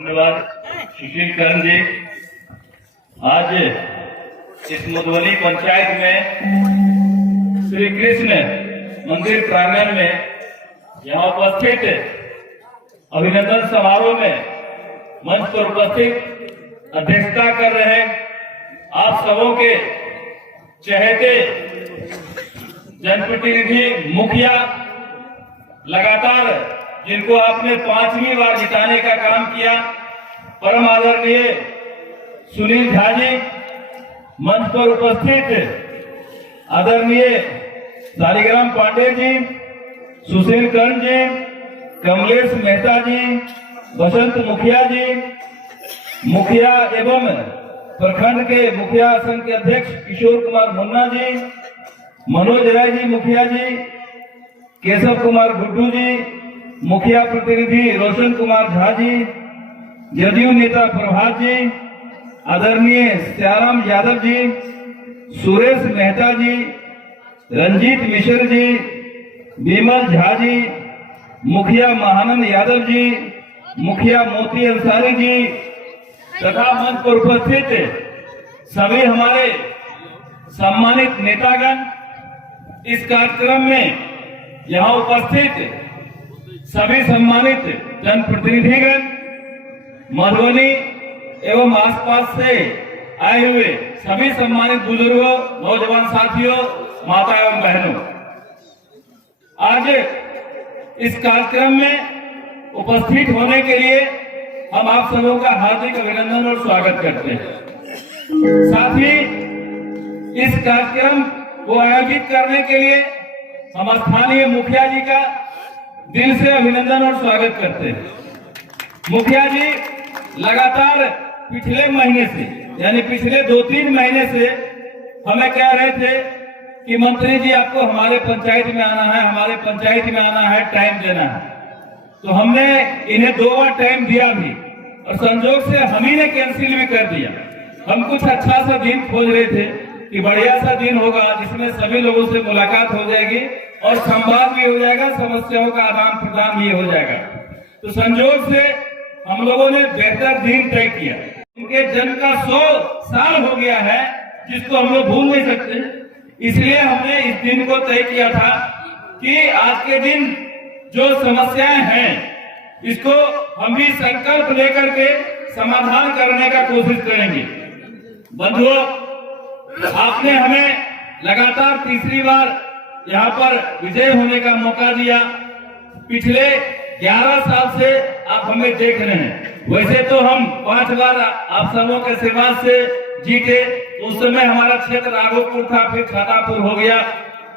धन्यवाद सुशील करण जी। आज इस मधुबनी पंचायत में श्री कृष्ण मंदिर प्रांगण में यहाँ उपस्थित अभिनंदन समारोह में मंच पर उपस्थित अध्यक्षता कर रहे आप सबों के चहेते जनप्रतिनिधि मुखिया, लगातार जिनको आपने 5वीं बार जिताने का काम किया, परम आदरणीय सुनील झा जी, मंच पर उपस्थित आदरणीय शालिग्राम पांडे जी, सुशील कर्ण जी, कमलेश मेहता जी, बसंत मुखिया जी, मुखिया एवं प्रखंड के मुखिया संघ के अध्यक्ष किशोर कुमार मुन्ना जी, मनोज राय जी मुखिया जी, केशव कुमार गुड्डू जी, मुखिया प्रतिनिधि रोशन कुमार झा जी, जदयू नेता प्रभात जी, आदरणीय श्याराम यादव जी, सुरेश मेहता जी, रंजीत मिश्र जी, विमल झा जी, मुखिया महानंद यादव जी, मुखिया मोती अंसारी जी तथा मंच पर उपस्थित सभी हमारे सम्मानित नेतागण, इस कार्यक्रम में यहाँ उपस्थित सभी सम्मानित जनप्रतिनिधिगण, मधुबनी एवं आसपास से आए हुए सभी सम्मानित बुजुर्गों, नौजवान साथियों, माता एवं बहनों, आज इस कार्यक्रम में उपस्थित होने के लिए हम आप सबों का हार्दिक अभिनंदन और स्वागत करते हैं। साथ ही इस कार्यक्रम को आयोजित करने के लिए हम स्थानीय मुखिया जी का दिल से अभिनंदन और स्वागत करते हैं। मुखिया जी लगातार पिछले महीने से, यानी पिछले 2-3 महीने से हमें कह रहे थे कि मंत्री जी आपको हमारे पंचायत में आना है, हमारे पंचायत में आना है, टाइम देना है। तो हमने इन्हें 2 बार टाइम दिया भी और संजोग से हम ही ने कैंसिल भी कर दिया। हम कुछ अच्छा सा दिन खोज रहे थे कि बढ़िया सा दिन होगा जिसमें सभी लोगों से मुलाकात हो जाएगी और संवाद भी हो जाएगा, समस्याओं का आदान प्रदान भी हो जाएगा। तो संजोग से हम लोगों ने बेहतर दिन तय किया। उनके जन्म का 100 साल हो गया है, जिसको हम लोग भूल नहीं सकते। इसलिए हमने इस दिन को तय किया था कि आज के दिन जो समस्याएं हैं इसको हम भी संकल्प लेकर के समाधान करने का कोशिश करेंगे। बंधुओं, आपने हमें लगातार तीसरी बार यहाँ पर विजय होने का मौका दिया। पिछले 11 साल से आप हमें देख रहे हैं। वैसे तो हम 5 बार आप सबों के आशीर्वाद से जीते। उस समय हमारा क्षेत्र राघोपुर था, फिर छातापुर हो गया।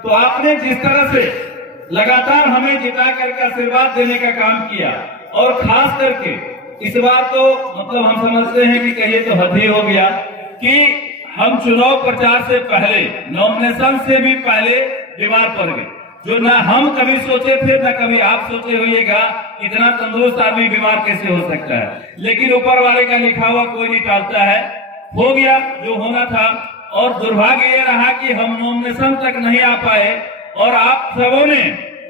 तो आपने जिस तरह से लगातार हमें जिता करके आशीर्वाद देने का काम किया, और खास करके इस बार तो मतलब हम समझते हैं कि कहिए तो हद ही हो गया कि हम चुनाव प्रचार से पहले, नॉमिनेशन से भी पहले बीमार पड़ गए, जो ना हम कभी सोचे थे ना कभी आप सोचे होइएगा। इतना तंदुरुस्त आदमी बीमार कैसे हो सकता है, लेकिन ऊपर वाले का लिखा हुआ कोई नहीं टालता है। हो गया जो होना था, और दुर्भाग्य ये रहा कि हम नॉमिनेशन तक नहीं आ पाए, और आप सबों ने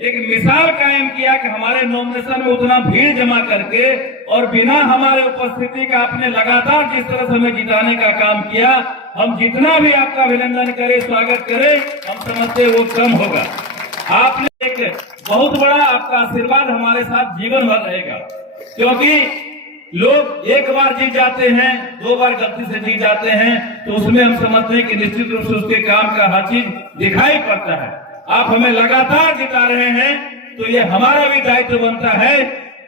एक मिसाल कायम किया कि हमारे नॉमिनेशन में उतना भीड़ जमा करके और बिना हमारे उपस्थिति का आपने लगातार जिस तरह से हमें जिताने का काम किया, हम जितना भी आपका अभिनंदन करें, स्वागत करें, हम समझते वो कम होगा। आपने एक बहुत बड़ा आपका आशीर्वाद हमारे साथ जीवन भर रहेगा, क्योंकि लोग एक बार जीत जाते हैं, 2 बार गलती से जीत जाते हैं, तो उसमें हम समझते हैं कि निश्चित रूप से उसके काम का हर चीज दिखाई पड़ता है। आप हमें लगातार जिता रहे हैं, तो ये हमारा भी दायित्व बनता है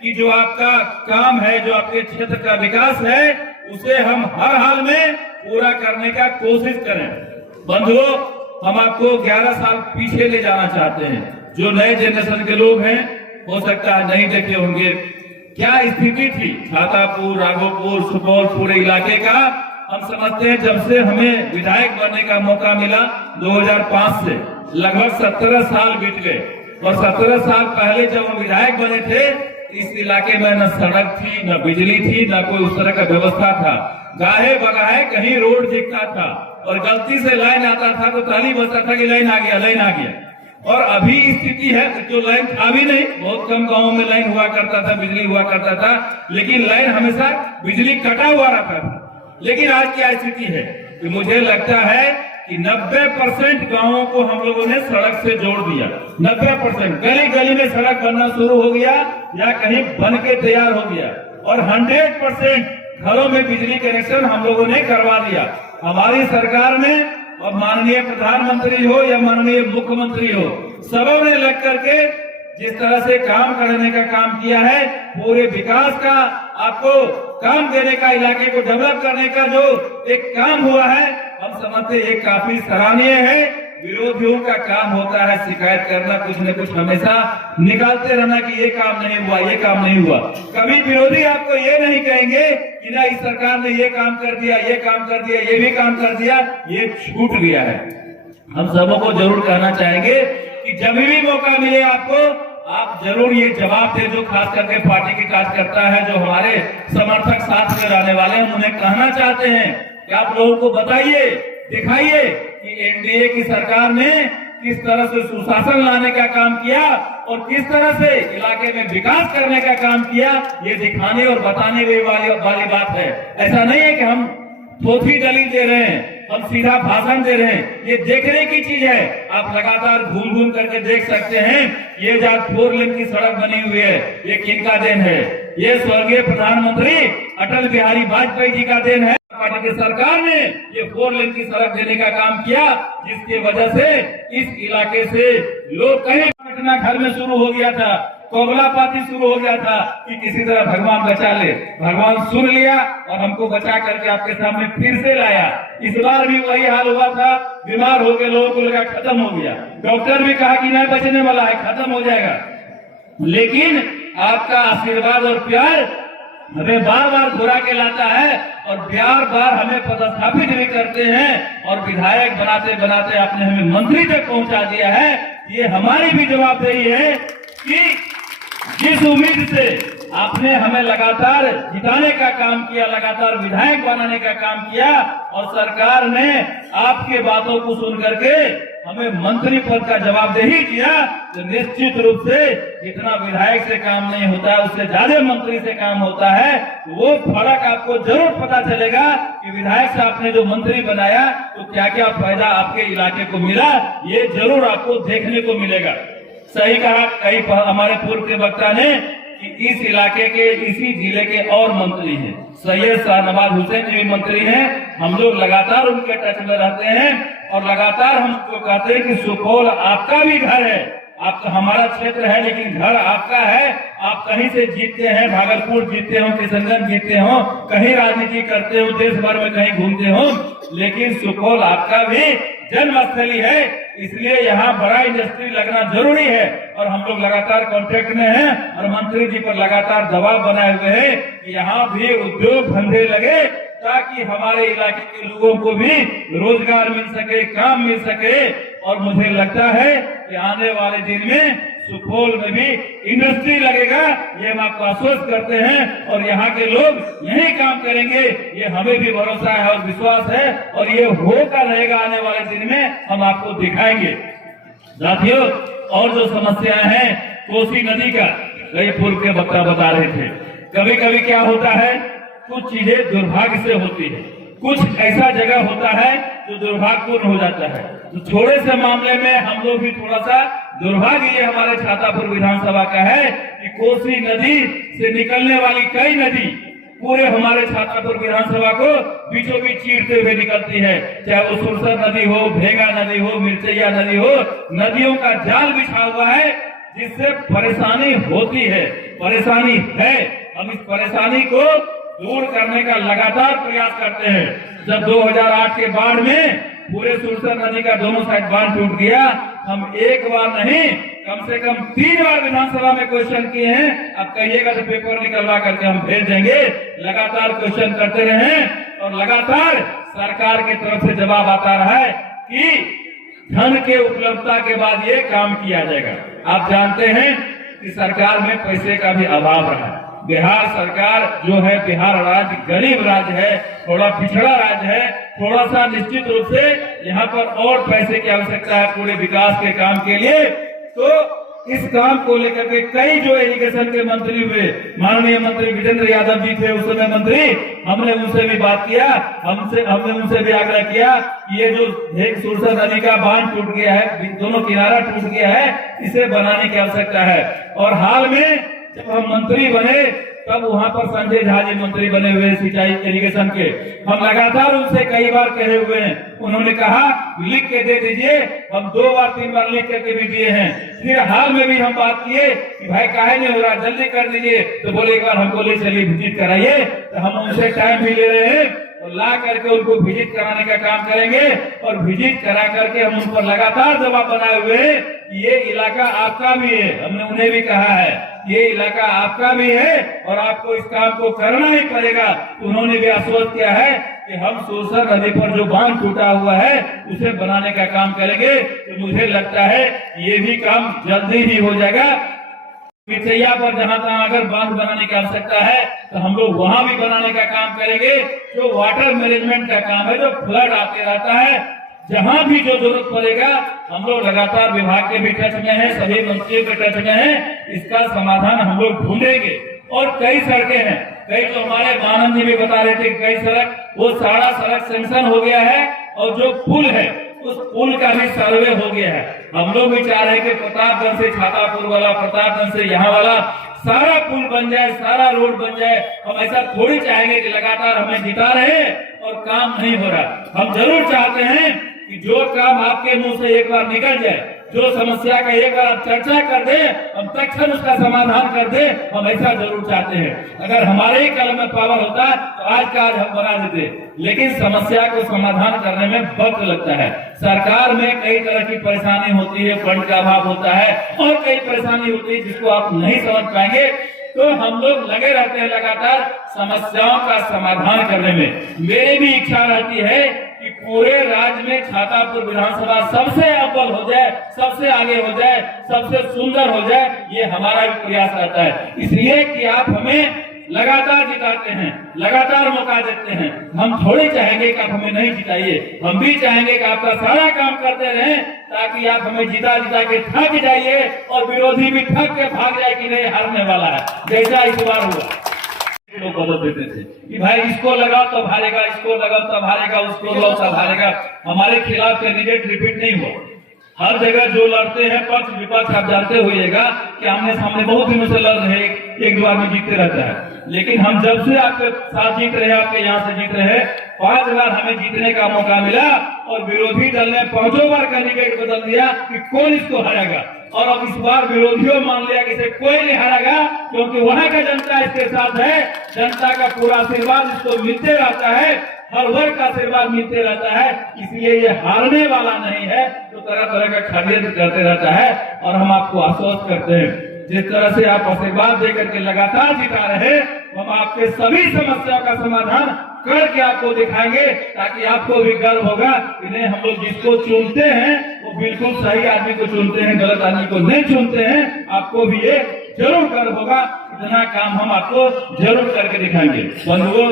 कि जो आपका काम है, जो आपके क्षेत्र का विकास है, उसे हम हर हाल में पूरा करने का कोशिश करें। बंधुओं, हम आपको 11 साल पीछे ले जाना चाहते हैं। जो नए जनरेशन के लोग हैं, हो सकता है नहीं देखे होंगे क्या स्थिति थी छातापुर, राघोपुर, सुपौल पूरे इलाके का। हम समझते हैं जब से हमें विधायक बनने का मौका मिला 2005 से लगभग 17 साल बीत गए, और 17 साल पहले जब हम विधायक बने थे, इस इलाके में न सड़क थी, न बिजली थी, न कोई उस तरह का व्यवस्था था। गाहे बगाहे कहीं रोड दिखता था, और गलती से लाइन आता था तो ताली बजता था कि लाइन आ गया, लाइन आ गया। और अभी स्थिति है जो लाइन था भी नहीं, बहुत कम गांवों में लाइन हुआ करता था, बिजली हुआ करता था, लेकिन लाइन हमेशा बिजली कटा हुआ रहता था। लेकिन आज क्या स्थिति है कि मुझे लगता है कि 90% गांवों को हम लोगों ने सड़क से जोड़ दिया। 90% गली गली में सड़क बनना शुरू हो गया या कहीं बन के तैयार हो गया, और 100% घरों में बिजली कनेक्शन हम लोगों ने करवा दिया। हमारी सरकार ने, और माननीय प्रधानमंत्री हो या माननीय मुख्यमंत्री हो, सबों ने लग करके जिस तरह से काम करने का काम किया है, पूरे विकास का आपको काम देने का, इलाके को डेवलप करने का जो एक काम हुआ है, हम समझते ये काफी सराहनीय है। विरोधियों का काम होता है शिकायत करना, कुछ न कुछ हमेशा निकालते रहना कि ये काम नहीं हुआ, ये काम नहीं हुआ। कभी विरोधी आपको ये नहीं कहेंगे कि ना इस सरकार ने ये काम कर दिया, ये काम कर दिया, ये भी काम कर दिया, ये छूट गया है। हम सबों को जरूर कहना चाहेंगे कि जब भी मौका मिले आपको, आप जरूर ये जवाब दे, जो खास करके पार्टी के कार्यकर्ता है, जो हमारे समर्थक साथ में रहने वाले हैं, उन्हें कहना चाहते हैं कि आप लोगों को बताइए, दिखाइए कि एनडीए की सरकार ने किस तरह से सुशासन लाने का काम किया और किस तरह से इलाके में विकास करने का काम किया। ये दिखाने और बताने वाली बात है। ऐसा नहीं है कि हम थोथी दलील दे रहे हैं, हम सीधा भाषण दे रहे हैं। ये देखने की चीज है। आप लगातार घूम घूम करके देख सकते हैं। ये जहाँ 4 लेन की सड़क बनी हुई है, ये किनका देन है? ये स्वर्गीय प्रधानमंत्री अटल बिहारी वाजपेयी जी का देन है। पार्टी की सरकार ने ये 4 लेन की सड़क देने का काम किया, जिसकी वजह से इस इलाके से लोग कहीं घटना घर में शुरू हो गया था, कोगलापाती शुरू हो गया था कि किसी तरह भगवान बचा ले। भगवान सुन लिया और हमको बचा करके आपके सामने फिर से लाया। इस बार भी वही हाल हुआ था, बीमार हो गए, लोगों को लगा खत्म हो गया। डॉक्टर भी कहा कि नहीं बचने वाला है, खत्म हो जाएगा। लेकिन आपका आशीर्वाद और प्यार हमें बार बार घुरा के लाता है और बार बार हमें पदस्थापित भी करते हैं, और विधायक बनाते बनाते आपने हमें मंत्री तक पहुंचा दिया है। ये हमारी भी जवाबदेही है कि जिस उम्मीद से आपने हमें लगातार जिताने का काम किया, लगातार विधायक बनाने का काम किया, और सरकार ने आपके बातों को सुन करके हमें मंत्री पद का जवाबदेही किया, तो निश्चित रूप से जितना विधायक से काम नहीं होता है, उससे ज्यादा मंत्री से काम होता है। वो फर्क आपको जरूर पता चलेगा कि विधायक से आपने जो मंत्री बनाया तो क्या क्या फायदा आपके इलाके को मिला, ये जरूर आपको देखने को मिलेगा। सही कहा कई हमारे पूर्व के वक्ता ने कि इस इलाके के, इसी जिले के और मंत्री हैं। सैयद शाहनवाज हुसैन जी भी मंत्री हैं। हम लोग लगातार उनके टच में रहते हैं और लगातार हमको कहते हैं कि सुपौल आपका भी घर है, आपका हमारा क्षेत्र है, लेकिन घर आपका है। आप कहीं से जीतते हैं, भागलपुर जीतते हो, किशनगंज जीतते हो, कहीं राजनीति करते हो, देश भर में कहीं घूमते हो, लेकिन सुपौल आपका भी जन्मस्थली है। इसलिए यहाँ बड़ा इंडस्ट्री लगना जरूरी है, और हम लोग लगातार कांटेक्ट में हैं और मंत्री जी पर लगातार दबाव बनाए हुए हैं कि यहाँ भी उद्योग धंधे लगे, ताकि हमारे इलाके के लोगों को भी रोजगार मिल सके, काम मिल सके। और मुझे लगता है कि आने वाले दिन में सुपौल में भी इंडस्ट्री लगेगा, ये हम आपको आश्वस्त करते हैं, और यहाँ के लोग यही काम करेंगे, ये हमें भी भरोसा है और विश्वास है, और ये होकर रहेगा। आने वाले दिन में हम आपको दिखाएंगे। साथियों, और जो समस्याएं हैं कोसी नदी का, कई पूर्व के वक्ता बता रहे थे, कभी कभी क्या होता है, कुछ चीजें दुर्भाग्य से होती है, कुछ ऐसा जगह होता है जो दुर्भाग्यपूर्ण हो जाता है। तो थोड़े से मामले में हम लोग भी थोड़ा सा दुर्भाग्य ये हमारे छातापुर विधानसभा का है कि कोसी नदी से निकलने वाली कई नदी पूरे हमारे छातापुर विधानसभा को बीचों बीच चीरते हुए निकलती है। चाहे वो सुरसर नदी हो, भेगा नदी हो, मिर्चैया नदी हो, नदियों का जाल बिछा हुआ है, जिससे परेशानी होती है, परेशानी है। हम इस परेशानी को दूर करने का लगातार प्रयास करते हैं। जब 2008 के बाढ़ में पूरे सुरसर नदी का दोनों साइड बांध टूट गया, हम एक बार नहीं कम से कम 3 बार विधानसभा में क्वेश्चन किए हैं। अब कहिएगा तो पेपर निकलवा करके हम भेज देंगे। लगातार क्वेश्चन करते रहे और लगातार सरकार की तरफ से जवाब आता रहा है कि धन के उपलब्धता के बाद ये काम किया जाएगा। आप जानते हैं कि सरकार में पैसे का भी अभाव रहा है। बिहार सरकार जो है, बिहार राज्य गरीब राज्य है, थोड़ा पिछड़ा राज्य है, थोड़ा सा निश्चित रूप से यहाँ पर और पैसे की आवश्यकता है पूरे विकास के काम के लिए। तो इस काम को लेकर के कई जो इरिगेशन के मंत्री हुए, माननीय मंत्री विजेंद्र यादव जी थे उस समय मंत्री, हमने उनसे भी बात किया, हमने उनसे भी आग्रह किया कि ये जो सुरसा नदी का बांध टूट गया है, दोनों किनारा टूट गया है, इसे बनाने की आवश्यकता है। और हाल में जब हम मंत्री बने तब वहाँ पर संजय झा जी मंत्री बने हुए सिंचाई इरिगेशन के, हम लगातार उनसे कई बार कहे हुए हैं, उन्होंने कहा लिख के दे दीजिए, हम 2 बार 3 बार लिख करके भी दिए हैं। फिर हाल में भी हम बात किए कि भाई काहे नहीं हो रहा, जल्दी कर दीजिए, तो बोले एक बार हमको ले चलिए विजिट कराइए, तो हम उनसे टाइम भी ले रहे हैं, तो ला करके उनको विजिट कराने का काम करेंगे। और विजिट करा करके हम उन पर लगातार दबाव बनाए हुए हैं कि ये इलाका आपका भी है, हमने उन्हें भी कहा है ये इलाका आपका भी है और आपको इस काम को करना ही पड़ेगा। उन्होंने भी आश्वस्त किया है कि हम सुरसर नदी पर जो बांध टूटा हुआ है उसे बनाने का काम करेंगे। तो मुझे लगता है ये भी काम जल्दी ही हो जाएगा। पिछैया पर जहाँ तहाँ अगर बांध बनाने की आवश्यकता है तो हम लोग वहाँ भी बनाने का काम करेंगे। जो वाटर मैनेजमेंट का काम है, जो फ्लड आते रहता है, जहाँ भी जो जरूरत पड़ेगा हम लोग लगातार विभाग के भी टच में हैं, सभी मंत्रियों के टच में हैं, इसका समाधान हम लोग ढूंढेंगे। और कई सड़कें हैं, कई जो हमारे मानंद जी भी बता रहे थे, कई सड़क, वो सारा सड़क सेंक्शन हो गया है और जो पुल है उस पुल का भी सर्वे हो गया है। हम लोग भी चाह रहे हैं कि प्रतापगंज से छातापुर वाला, प्रतापगंज से यहाँ वाला सारा पुल बन जाए, सारा रोड बन जाए। हम ऐसा थोड़ी चाहेंगे कि लगातार हमें जिता रहे और काम नहीं हो रहा। हम जरूर चाहते हैं कि जो काम आपके मुंह से एक बार निकल जाए, जो समस्या का एक बार आप चर्चा कर दे, हम तत्क्षण उसका समाधान कर दे, हम ऐसा जरूर चाहते हैं। अगर हमारे ही कलम में पावर होता तो आज का आज हम बना देते, लेकिन समस्या को समाधान करने में वक्त लगता है। सरकार में कई तरह की परेशानी होती है, फंड का अभाव होता है और कई परेशानी होती है जिसको आप नहीं समझ पाएंगे। तो हम लोग लगे रहते हैं लगातार समस्याओं का समाधान करने में। मेरी भी इच्छा रहती है कि पूरे राज्य में छातापुर विधानसभा सबसे अव्वल हो जाए, सबसे आगे हो जाए, सबसे सुंदर हो जाए, ये हमारा भी प्रयास रहता है। इसलिए कि आप हमें लगातार जिताते हैं, लगातार मौका देते हैं। हम थोड़ी चाहेंगे कि आप हमें नहीं जिताइए, हम भी चाहेंगे कि आपका सारा काम करते रहें ताकि आप हमें जिता के थक जाइए और विरोधी भी थक के भाग जाए कि नहीं हारने वाला है, जैसा इस बार हुआ। लोग बदल देते थे कि भाई इसको लगाओ तो हारेगा, इसको लगाओ तो हारेगा, उसको लगाओ तो हारेगा। हमारे खिलाफ कैंडिडेट रिपीट नहीं हुआ। हर जगह जो लड़ते हैं पक्ष विपक्ष, आप जानते होइएगा कि आमने सामने बहुत दिनों से लड़ रहे, एक 2 बार में जीतते रहता है। लेकिन हम जब से आपके साथ जीत रहे, आपके यहाँ से जीत रहे, 5 बार हमें जीतने का मौका मिला और विरोधी दल ने 5 बार कैंडिडेट बदल दिया कि कौन इसको हारेगा। और अब इस बार विरोधियों मान लिया कि इसे कोई नहीं हारेगा, क्योंकि वहाँ का जनता इसके साथ है। जनता का पूरा आशीर्वाद इसको मिलते रहता है, हर वर्ग का आशीर्वाद मिलते रहता है, इसलिए ये हारने वाला नहीं है। तो तरह तरह का षड्यंत्र करते रहता है और हम आपको आश्वस्त करते हैं, जिस तरह से आप आशीर्वाद देकर के लगातार जिता रहे, हम आपके सभी समस्याओं का समाधान करके आपको दिखाएंगे, ताकि आपको भी गर्व होगा कि नहीं, हम लोग जिसको चुनते हैं वो बिल्कुल सही आदमी को चुनते हैं, गलत आदमी को नहीं चुनते हैं। आपको भी ये जरूर गर्व होगा, इतना काम हम आपको जरूर करके दिखाएंगे बंधुओं।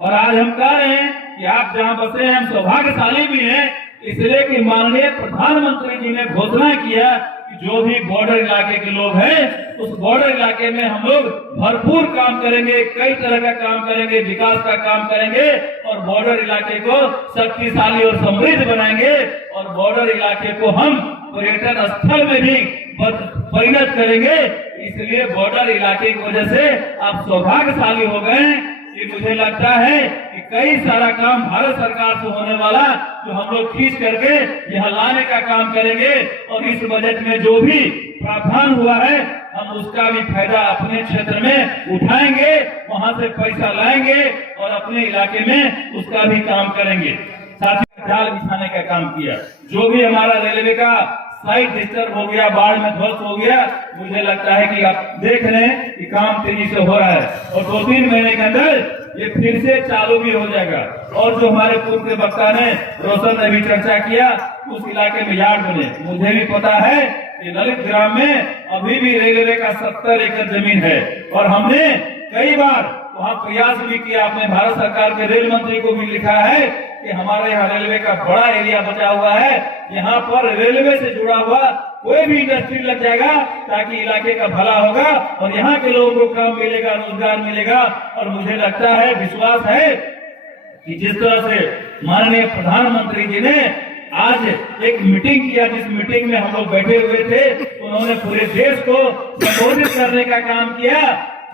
और आज हम कह रहे हैं कि आप जहाँ बसे हैं हम सौभाग्यशाली भी हैं, इसलिए कि माननीय प्रधानमंत्री जी ने घोषणा किया कि जो भी बॉर्डर इलाके के लोग हैं उस बॉर्डर इलाके में हम लोग भरपूर काम करेंगे, कई तरह का काम करेंगे, विकास का काम करेंगे और बॉर्डर इलाके को शक्तिशाली और समृद्ध बनाएंगे और बॉर्डर इलाके को हम पर्यटन स्थल में भी परिणत करेंगे। इसलिए बॉर्डर इलाके की वजह से आप सौभाग्यशाली हो गए। ये मुझे लगता है कि कई सारा काम भारत सरकार से होने वाला जो हम लोग खींच करके यहाँ लाने का काम करेंगे और इस बजट में जो भी प्रावधान हुआ है हम उसका भी फायदा अपने क्षेत्र में उठाएंगे, वहां से पैसा लाएंगे और अपने इलाके में उसका भी काम करेंगे। साथ ही जाल बिछाने का काम किया, जो भी हमारा रेलवे का साइट डिस्टर्ब हो गया, बाढ़ में ध्वस्त हो गया, मुझे लगता है कि आप देख रहे हैं कि काम तेजी से हो रहा है और 2-3 महीने के अंदर ये फिर से चालू भी हो जाएगा। और जो हमारे पूर्व के वक्ता ने, रोशन ने भी चर्चा किया, उस इलाके में यार्ड बने। मुझे भी पता है कि ललित ग्राम में अभी भी रेलवे का 70 एकड़ जमीन है और हमने कई बार वहाँ प्रयास भी किया। अपने भारत सरकार के रेल मंत्री को भी लिखा है कि हमारे यहाँ रेलवे का बड़ा एरिया बचा हुआ है, यहाँ पर रेलवे से जुड़ा हुआ कोई भी इंडस्ट्री लग जाएगा ताकि इलाके का भला होगा और यहाँ के लोगों को काम मिलेगा, रोजगार मिलेगा। और मुझे लगता है, विश्वास है कि जिस तरह से माननीय प्रधानमंत्री जी ने आज एक मीटिंग किया, जिस मीटिंग में हम लोग बैठे हुए थे, उन्होंने पूरे देश को संबोधित करने का काम किया।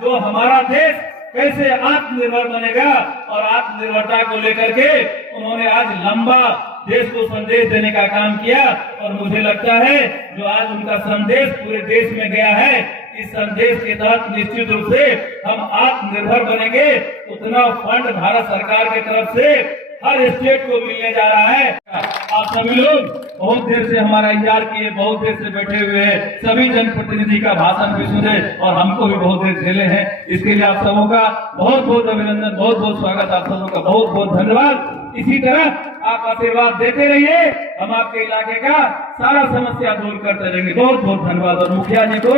जो हमारा देश कैसे आत्मनिर्भर बनेगा और आत्मनिर्भरता को लेकर के उन्होंने आज लंबा देश को संदेश देने का काम किया। और मुझे लगता है जो आज उनका संदेश पूरे देश में गया है, इस संदेश के तहत निश्चित रूप से हम आत्मनिर्भर बनेंगे। उतना फंड भारत सरकार की तरफ से हर स्टेट को मिलने जा रहा है। आप सभी लोग बहुत देर से हमारा इंतजार किए, बहुत देर से बैठे हुए हैं, सभी जनप्रतिनिधि का भाषण भी सुने और हमको भी बहुत देर झेले हैं। इसके लिए आप सबों का बहुत बहुत अभिनंदन, बहुत बहुत स्वागत, आप सबों का बहुत बहुत धन्यवाद। इसी तरह आप आशीर्वाद देते रहिए, हम आपके इलाके का सारा समस्या दूर करते रहेंगे। बहुत बहुत धन्यवाद। और मुखिया जी को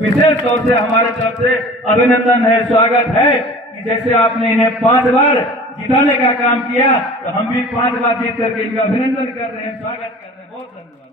विशेष तौर से हमारे तरफ से अभिनंदन है, स्वागत है कि जैसे आपने इन्हें 5 बार जिताने का काम किया, तो हम भी 5 बार जीत करके इनका अभिनंदन कर रहे हैं, स्वागत कर रहे हैं। बहुत धन्यवाद।